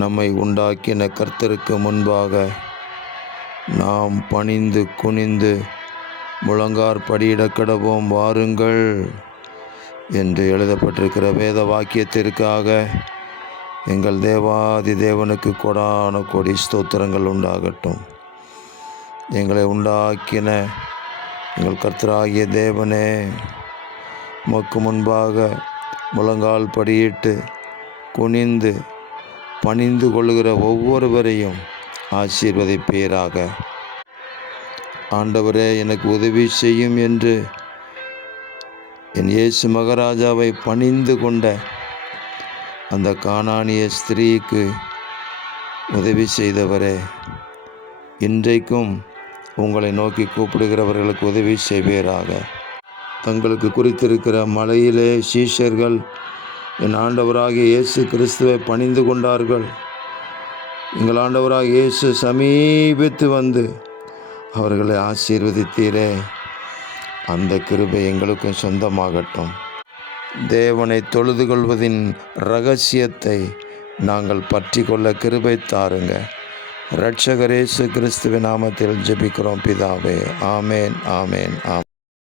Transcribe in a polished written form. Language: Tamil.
நம்மை உண்டாக்கின கர்த்தருக்கு முன்பாக நாம் பணிந்து குனிந்து முழங்கார் படியிட கடவோம் வாருங்கள் என்று எழுதப்பட்டிருக்கிற வேத வாக்கியத்திற்காக எங்கள் தேவாதி தேவனுக்கு கொடான கொடி ஸ்தோத்திரங்கள் உண்டாகட்டும். எங்களை உண்டாக்கின எங்கள் கர்த்தராகிய தேவனே, உமக்கு முன்பாக முழங்கால் படியிட்டு குனிந்து பணிந்து கொள்ளுகிற ஒவ்வொருவரையும் ஆசீர்வதிப்பீராக. ஆண்டவரே, எனக்கு உதவி செய்யும் என்று என் இயேசு மகாராஜாவை பணிந்து கொண்ட அந்த கானானிய ஸ்திரீக்கு உதவி செய்தவரே, இன்றைக்கும் உங்களை நோக்கி கூப்பிடுகிறவர்களுக்கு உதவி செய்வீராக. தங்களுக்கு குறித்திருக்கிற மலையிலே சீஷர்கள் என் ஆண்டவராகிய இயேசு கிறிஸ்துவை பணிந்து கொண்டார்கள். எங்கள் ஆண்டவராகிய இயேசு சமீபித்து வந்து அவர்களை ஆசீர்வதித்தீரே, அந்த கிருபை எங்களுக்கும் சொந்தமாகட்டும். தேவனை தொழுது கொள்வதின் இரகசியத்தை நாங்கள் பற்றி கொள்ள கிருபை தாருங்க. இரட்சகர் இயேசு கிறிஸ்துவின் நாமத்தில் ஜெபிக்கிறோம் பிதாவே. ஆமேன், ஆமேன், ஆமேன்.